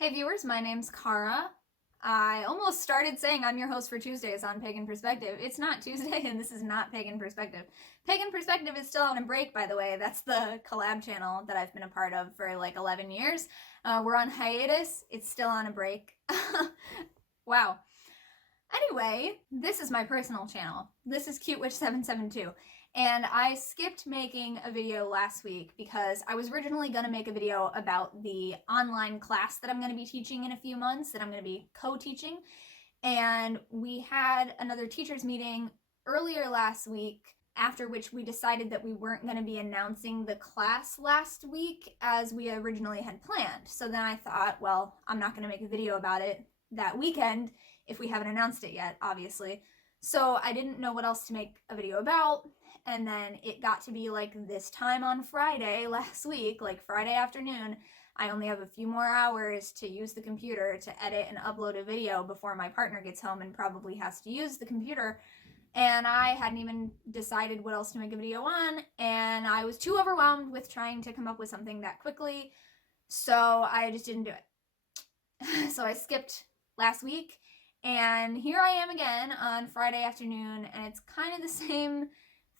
Hey viewers, my name's Cara. I almost started saying I'm your host for Tuesdays on Pagan Perspective. It's not Tuesday and this is not Pagan Perspective. Pagan Perspective is still on a break, by the way. That's the collab channel that I've been a part of for like 11 years. We're on hiatus. It's still on a break. Wow. Anyway, this is my personal channel. This is CuteWitch772. And I skipped making a video last week because I was originally going to make a video about the online class that I'm going to be teaching in a few months, that I'm going to be co-teaching. And we had another teachers meeting earlier last week, after which we decided that we weren't going to be announcing the class last week as we originally had planned. So then I thought, well, I'm not going to make a video about it that weekend if we haven't announced it yet, obviously. So I didn't know what else to make a video about. And then it got to be like this time on Friday last week, like Friday afternoon. I only have a few more hours to use the computer to edit and upload a video before my partner gets home and probably has to use the computer. And I hadn't even decided what else to make a video on, and I was too overwhelmed with trying to come up with something that quickly, so I just didn't do it. So I skipped last week, and here I am again on Friday afternoon, and it's kind of the same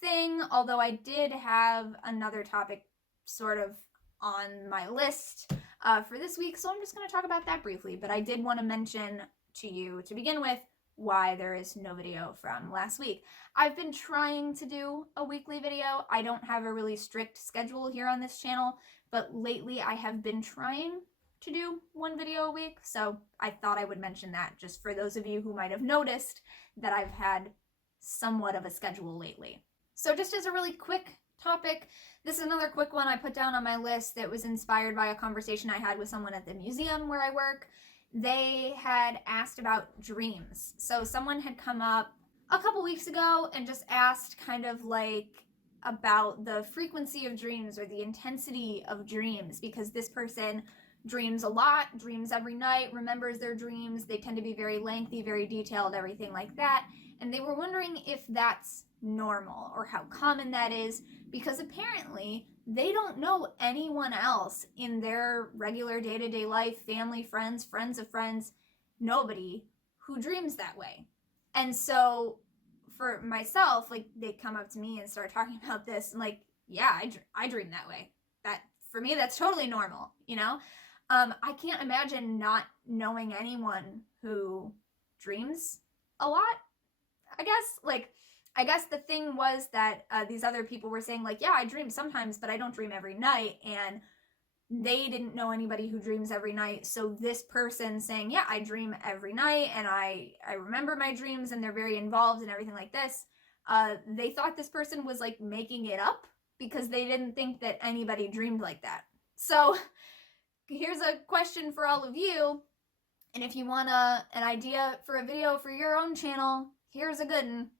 thing, although I did have another topic sort of on my list for this week, so I'm just going to talk about that briefly. But I did want to mention to you, to begin with, why there is no video from last week. I've been trying to do a weekly video. I don't have a really strict schedule here on this channel, but lately I have been trying to do one video a week, so I thought I would mention that just for those of you who might have noticed that I've had somewhat of a schedule lately. So just as a really quick topic, this is another quick one I put down on my list that was inspired by a conversation I had with someone at the museum where I work. They had asked about dreams. So someone had come up a couple weeks ago and just asked kind of like about the frequency of dreams or the intensity of dreams, because this person dreams a lot, dreams every night, remembers their dreams. They tend to be very lengthy, very detailed, everything like that. And they were wondering if that's normal or how common that is, because apparently they don't know anyone else in their regular day-to-day life, family, friends, friends of friends, nobody who dreams that way. And so for myself, like, they come up to me and start talking about this, and like, yeah, I dream that way. That, for me, that's totally normal, you know? I can't imagine not knowing anyone who dreams a lot, I guess. I guess the thing was that these other people were saying, like, yeah, I dream sometimes, but I don't dream every night. And they didn't know anybody who dreams every night. So this person saying, yeah, I dream every night, and I remember my dreams, and they're very involved and everything like this. They thought this person was, like, making it up because they didn't think that anybody dreamed like that. So here's a question for all of you. And if you want an idea for a video for your own channel, here's a good one.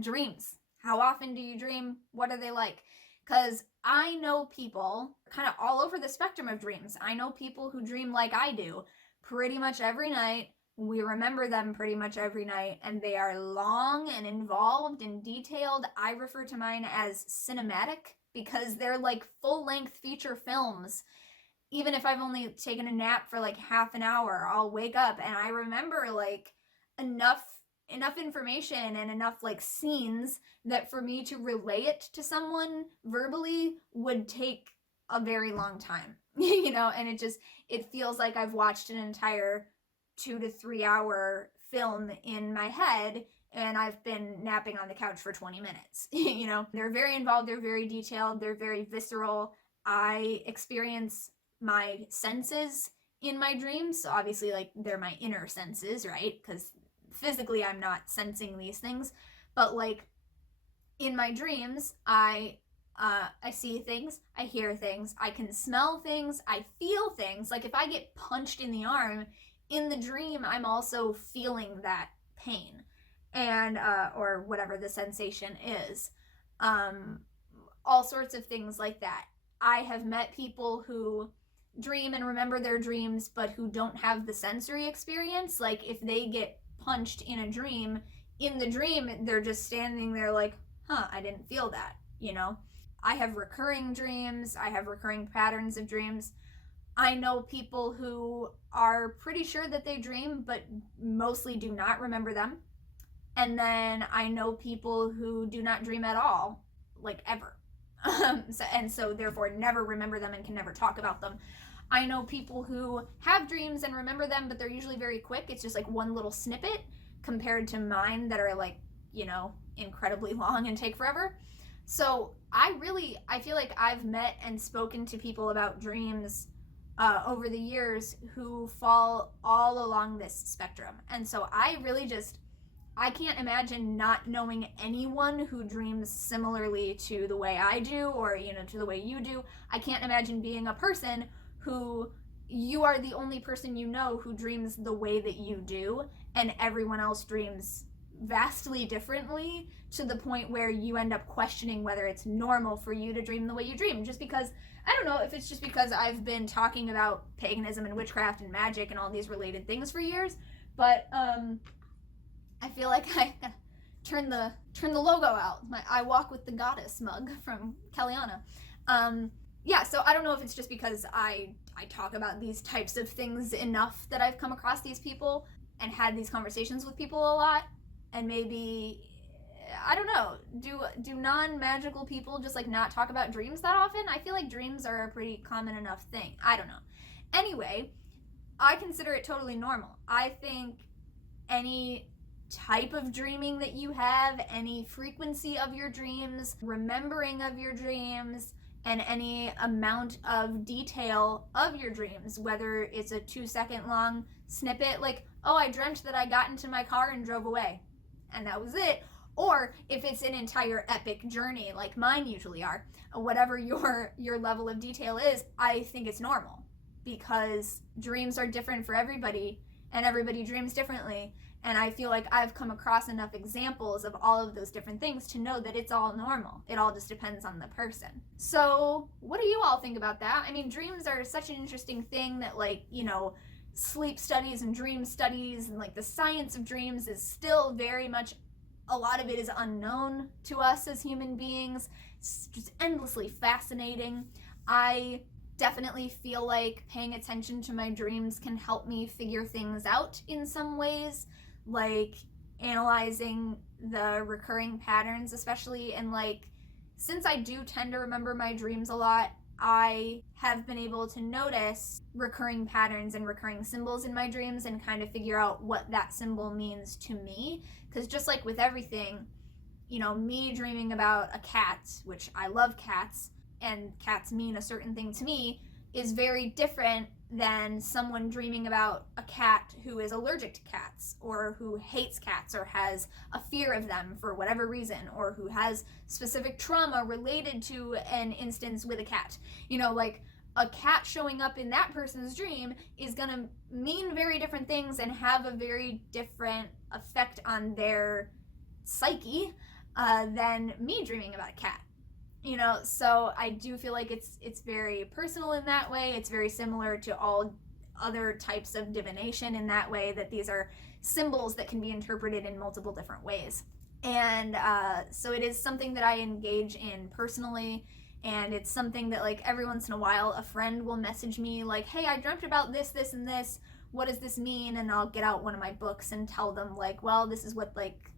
Dreams. How often do you dream? What are they like? Because I know people kind of all over the spectrum of dreams. I know people who dream like I do pretty much every night. We remember them pretty much every night, and they are long and involved and detailed. I refer to mine as cinematic because they're like full-length feature films. Even if I've only taken a nap for like half an hour, I'll wake up and I remember like enough information and enough like scenes that for me to relay it to someone verbally would take a very long time. You know, and it feels like I've watched an entire 2 to 3 hour film in my head, and I've been napping on the couch for 20 minutes. You know, they're very involved, they're very detailed, they're very visceral. I experience my senses in my dreams, so obviously, like, they're my inner senses, right? Because physically I'm not sensing these things, but like in my dreams, I see things, I hear things, I can smell things, I feel things. Like if I get punched in the arm in the dream, I'm also feeling that pain and or whatever the sensation is. All sorts of things like that. I have met people who dream and remember their dreams but who don't have the sensory experience. Like if they get punched in a dream, in the dream they're just standing there like, huh, I didn't feel that, you know? I have recurring dreams, I have recurring patterns of dreams. I know people who are pretty sure that they dream, but mostly do not remember them. And then I know people who do not dream at all, like ever. So therefore never remember them and can never talk about them. I know people who have dreams and remember them, but they're usually very quick. It's just like one little snippet compared to mine that are like, incredibly long and take forever. So I feel like I've met and spoken to people about dreams over the years who fall all along this spectrum. And so I can't imagine not knowing anyone who dreams similarly to the way I do, or, to the way you do. I can't imagine being a person who you are the only person you know who dreams the way that you do, and everyone else dreams vastly differently, to the point where you end up questioning whether it's normal for you to dream the way you dream. Just because, I don't know if it's just because I've been talking about paganism and witchcraft and magic and all these related things for years, but I feel like I gotta turn the logo out. My I Walk with the Goddess mug from Kellyanna. Yeah, so I don't know if it's just because I talk about these types of things enough that I've come across these people and had these conversations with people a lot, and maybe, I don't know, do non-magical people just like not talk about dreams that often? I feel like dreams are a pretty common enough thing. I don't know. Anyway, I consider it totally normal. I think any type of dreaming that you have, any frequency of your dreams, remembering of your dreams, and any amount of detail of your dreams, whether it's a 2-second long snippet, like, oh, I dreamt that I got into my car and drove away, and that was it, or if it's an entire epic journey like mine usually are, whatever your level of detail is, I think it's normal, because dreams are different for everybody, and everybody dreams differently. And I feel like I've come across enough examples of all of those different things to know that it's all normal. It all just depends on the person. So what do you all think about that? I mean, dreams are such an interesting thing that, like, sleep studies and dream studies and like the science of dreams is still very much, a lot of it is unknown to us as human beings. It's just endlessly fascinating. I definitely feel like paying attention to my dreams can help me figure things out in some ways, like analyzing the recurring patterns, especially. And like, since I do tend to remember my dreams a lot, I have been able to notice recurring patterns and recurring symbols in my dreams and kind of figure out what that symbol means to me. Because just like with everything, me dreaming about a cat, which I love cats, and cats mean a certain thing to me, is very different than someone dreaming about a cat who is allergic to cats, or who hates cats, or has a fear of them for whatever reason, or who has specific trauma related to an instance with a cat. Like, a cat showing up in that person's dream is gonna mean very different things and have a very different effect on their psyche than me dreaming about a cat. So I do feel like it's very personal in that way. It's very similar to all other types of divination in that way, that these are symbols that can be interpreted in multiple different ways. And so it is something that I engage in personally, and it's something that, like, every once in a while a friend will message me like, hey, I dreamt about this, this, and this. What does this mean? And I'll get out one of my books and tell them, like, well, this is what, like,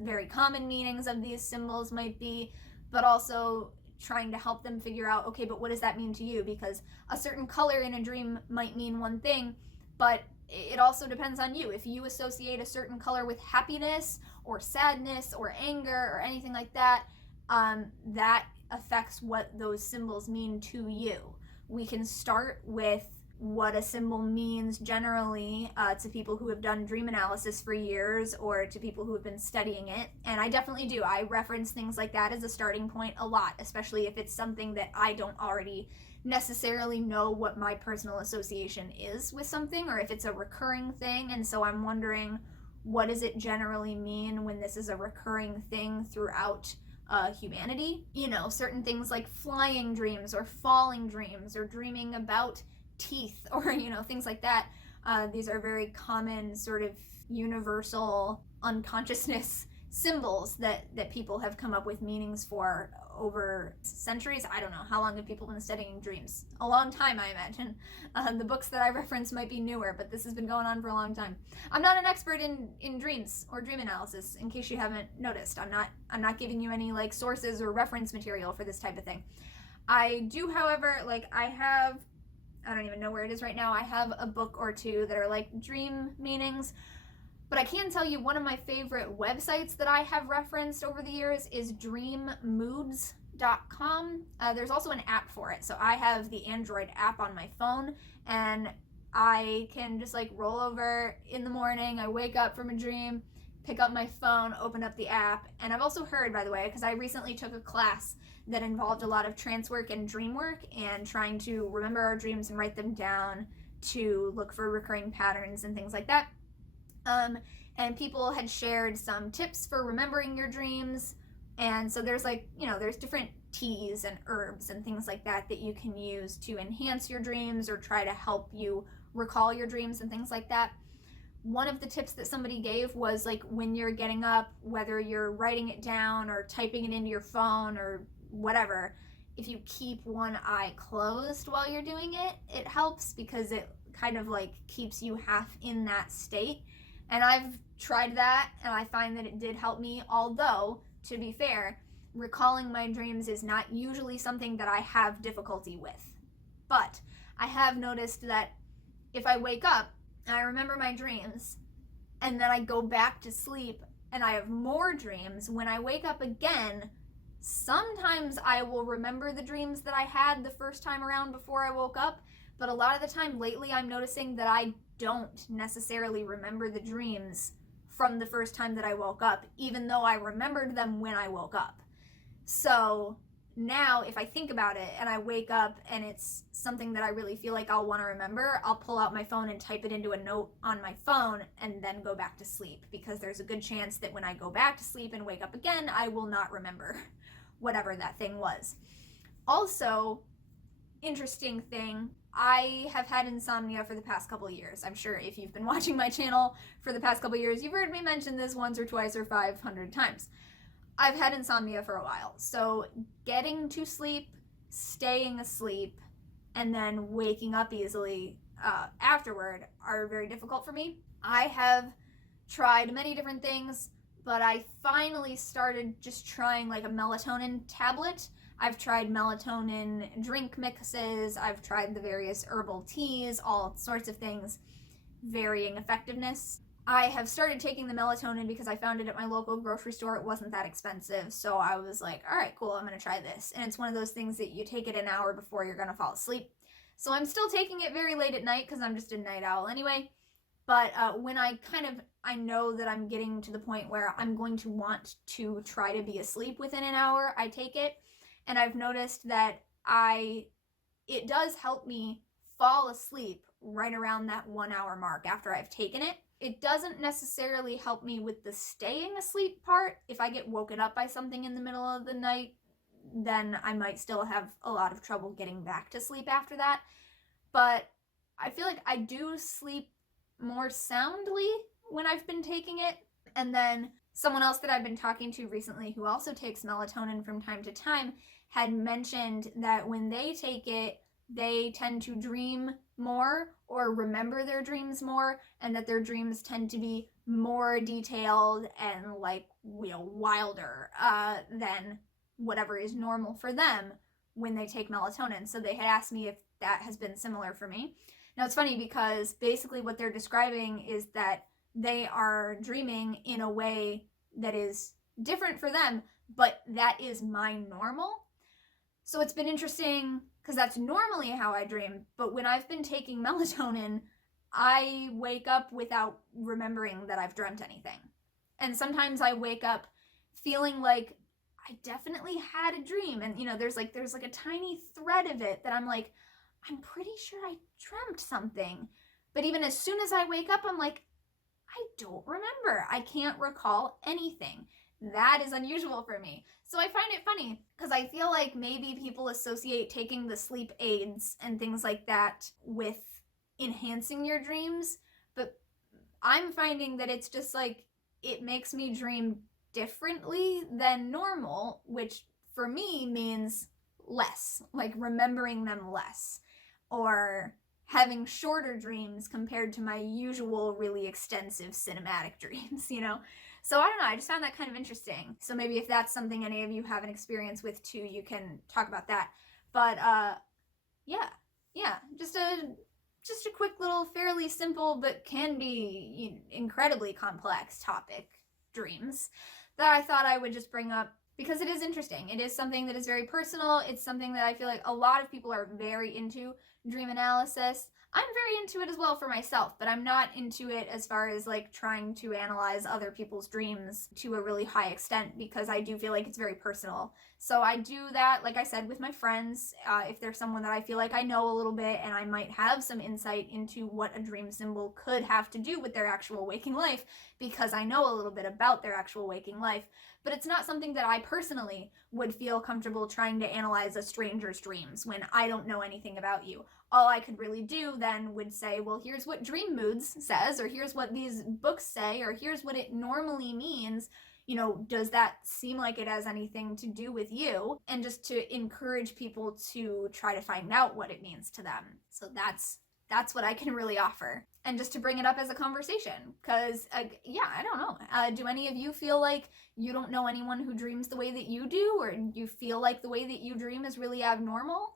very common meanings of these symbols might be, but also trying to help them figure out, okay, but what does that mean to you? Because a certain color in a dream might mean one thing, but it also depends on you. If you associate a certain color with happiness or sadness or anger or anything like that, that affects what those symbols mean to you. We can start with what a symbol means generally to people who have done dream analysis for years, or to people who have been studying it. And I definitely do. I reference things like that as a starting point a lot, especially if it's something that I don't already necessarily know what my personal association is with something, or if it's a recurring thing. And so I'm wondering, what does it generally mean when this is a recurring thing throughout humanity? Certain things like flying dreams or falling dreams, or dreaming about teeth, or things like that. These are very common sort of universal unconsciousness symbols that people have come up with meanings for over centuries. I don't know. How long have people been studying dreams? A long time, I imagine. The books that I reference might be newer, but this has been going on for a long time. I'm not an expert in dreams or dream analysis, in case you haven't noticed. I'm not giving you any like sources or reference material for this type of thing. I do, however, like I don't even know where it is right now. I have a book or two that are like dream meanings. But I can tell you one of my favorite websites that I have referenced over the years is dreammoods.com. There's also an app for it. So I have the Android app on my phone, and I can just like roll over in the morning. I wake up from a dream, pick up my phone, open up the app. And I've also heard, by the way, because I recently took a class that involved a lot of trance work and dream work and trying to remember our dreams and write them down to look for recurring patterns and things like that. And people had shared some tips for remembering your dreams. And so there's like, there's different teas and herbs and things like that that you can use to enhance your dreams or try to help you recall your dreams and things like that. One of the tips that somebody gave was like when you're getting up, whether you're writing it down or typing it into your phone or whatever, if you keep one eye closed while you're doing it, it helps because it kind of like keeps you half in that state. And I've tried that, and I find that it did help me, although, to be fair, recalling my dreams is not usually something that I have difficulty with. But I have noticed that if I wake up and I remember my dreams, and then I go back to sleep and I have more dreams, when I wake up again, sometimes I will remember the dreams that I had the first time around before I woke up, but a lot of the time lately I'm noticing that I don't necessarily remember the dreams from the first time that I woke up, even though I remembered them when I woke up. So now if I think about it and I wake up and it's something that I really feel like I'll want to remember, I'll pull out my phone and type it into a note on my phone and then go back to sleep, because there's a good chance that when I go back to sleep and wake up again, I will not remember whatever that thing was. Also, interesting thing, I have had insomnia for the past couple of years. I'm sure if you've been watching my channel for the past couple of years, you've heard me mention this once or twice or 500 times. I've had insomnia for a while. So getting to sleep, staying asleep, and then waking up easily afterward are very difficult for me. I have tried many different things, but I finally started just trying like a melatonin tablet. I've tried melatonin drink mixes, I've tried the various herbal teas, all sorts of things, varying effectiveness. I have started taking the melatonin because I found it at my local grocery store. It wasn't that expensive, so I was like, all right, cool, I'm gonna try this. And it's one of those things that you take it an hour before you're gonna fall asleep. So I'm still taking it very late at night because I'm just a night owl anyway. But when I know that I'm getting to the point where I'm going to want to try to be asleep within an hour, I take it. And I've noticed that it does help me fall asleep right around that 1 hour mark after I've taken it. It doesn't necessarily help me with the staying asleep part. If I get woken up by something in the middle of the night, then I might still have a lot of trouble getting back to sleep after that. But I feel like I do sleep more soundly when I've been taking it. And then someone else that I've been talking to recently who also takes melatonin from time to time had mentioned that when they take it, they tend to dream more or remember their dreams more, and that their dreams tend to be more detailed and like, wilder than whatever is normal for them when they take melatonin. So they had asked me if that has been similar for me. Now it's funny because basically what they're describing is that they are dreaming in a way that is different for them, but that is my normal. So it's been interesting because that's normally how I dream, but when I've been taking melatonin, I wake up without remembering that I've dreamt anything. And sometimes I wake up feeling like I definitely had a dream, and there's like a tiny thread of it that I'm like, I'm pretty sure I dreamt something. But even as soon as I wake up, I'm like, I don't remember. I can't recall anything. That is unusual for me. So I find it funny because I feel like maybe people associate taking the sleep aids and things like that with enhancing your dreams, but I'm finding that it's just like it makes me dream differently than normal, which for me means less, like remembering them less, or having shorter dreams compared to my usual really extensive cinematic dreams, you know? So I don't know, I just found that kind of interesting. So maybe if that's something any of you have an experience with too, you can talk about that. But yeah, just a quick little, fairly simple, but can be incredibly complex topic, dreams, that I thought I would just bring up because it is interesting. It is something that is very personal. It's something that I feel like a lot of people are very into, dream analysis. I'm very into it as well for myself, but I'm not into it as far as like trying to analyze other people's dreams to a really high extent, because I do feel like it's very personal. So I do that, like I said, with my friends. If there's someone that I feel like I know a little bit and I might have some insight into what a dream symbol could have to do with their actual waking life, because I know a little bit about their actual waking life. But it's not something that I personally would feel comfortable trying to analyze a stranger's dreams when I don't know anything about you. All I could really do then would say, well, here's what Dream Moods says, or here's what these books say, or here's what it normally means. You know, does that seem like it has anything to do with you? And just to encourage people to try to find out what it means to them. So that's what I can really offer. And just to bring it up as a conversation, because yeah, I don't know. Do any of you feel like you don't know anyone who dreams the way that you do, or you feel like the way that you dream is really abnormal?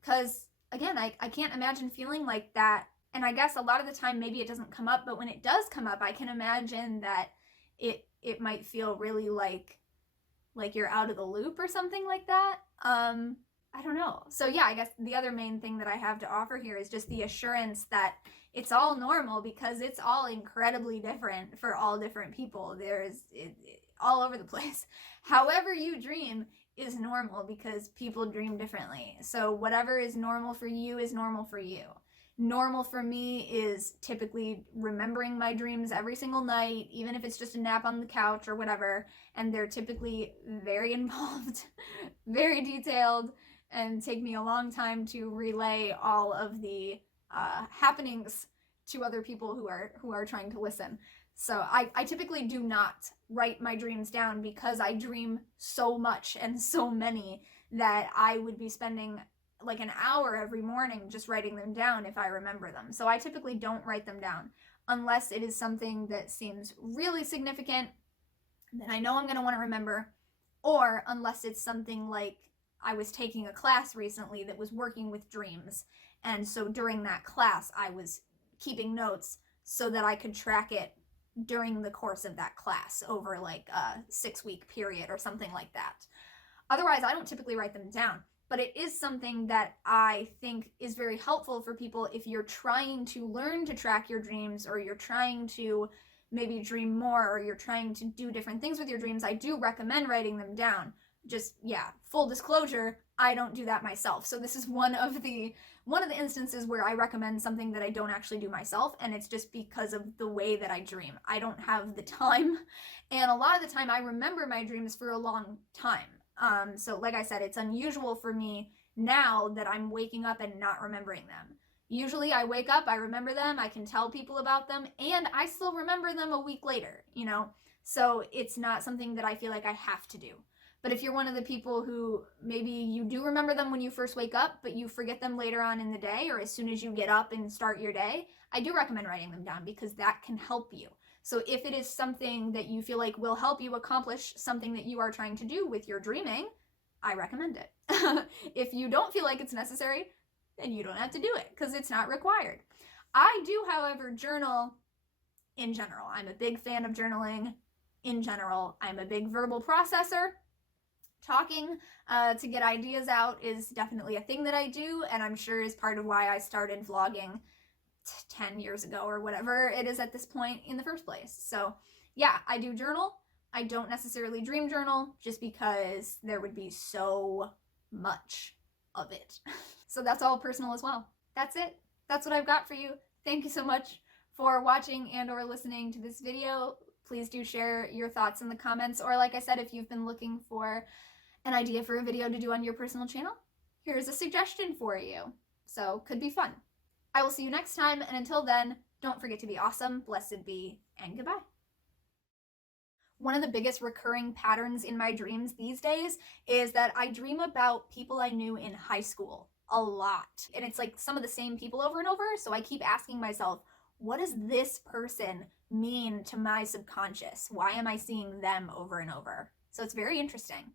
Because again, I can't imagine feeling like that. And I guess a lot of the time maybe it doesn't come up, but when it does come up, I can imagine that it might feel really like you're out of the loop or something like that. I don't know. So yeah, I guess the other main thing that I have to offer here is just the assurance that it's all normal, because it's all incredibly different for all different people. There's all over the place. However you dream is normal, because people dream differently. So whatever is normal for you is normal for you. Normal for me is typically remembering my dreams every single night, even if it's just a nap on the couch or whatever, and they're typically very involved, very detailed, and take me a long time to relay all of the happenings to other people who are trying to listen. So I typically do not write my dreams down, because I dream so much and so many that I would be spending like an hour every morning just writing them down if I remember them. So I typically don't write them down unless it is something that seems really significant that I know I'm going to want to remember, or unless it's something like I was taking a class recently that was working with dreams, and so during that class I was keeping notes so that I could track it during the course of that class over like a 6-week period or something like that. Otherwise, I don't typically write them down. But it is something that I think is very helpful for people if you're trying to learn to track your dreams, or you're trying to maybe dream more, or you're trying to do different things with your dreams. I do recommend writing them down. Just, yeah, full disclosure, I don't do that myself. So this is one of the instances where I recommend something that I don't actually do myself, and it's just because of the way that I dream. I don't have the time, and a lot of the time I remember my dreams for a long time. So like I said, it's unusual for me now that I'm waking up and not remembering them. Usually I wake up, I remember them, I can tell people about them, and I still remember them a week later, you know? So it's not something that I feel like I have to do. But if you're one of the people who maybe you do remember them when you first wake up, but you forget them later on in the day, or as soon as you get up and start your day, I do recommend writing them down, because that can help you. So if it is something that you feel like will help you accomplish something that you are trying to do with your dreaming, I recommend it. If you don't feel like it's necessary, then you don't have to do it, because it's not required. I do, however, journal in general. I'm a big fan of journaling in general. I'm a big verbal processor. Talking to get ideas out is definitely a thing that I do, and I'm sure is part of why I started vlogging 10 years ago or whatever it is at this point in the first place. So yeah, I do journal. I don't necessarily dream journal, just because there would be so much of it. So that's all personal as well. That's it. That's what I've got for you. Thank you so much for watching and or listening to this video. Please do share your thoughts in the comments, or like I said, if you've been looking for an idea for a video to do on your personal channel, here's a suggestion for you. So could be fun. I will see you next time, and until then, don't forget to be awesome, blessed be, and goodbye. One of the biggest recurring patterns in my dreams these days is that I dream about people I knew in high school a lot. And it's like some of the same people over and over. So I keep asking myself, what does this person mean to my subconscious? Why am I seeing them over and over? So it's very interesting.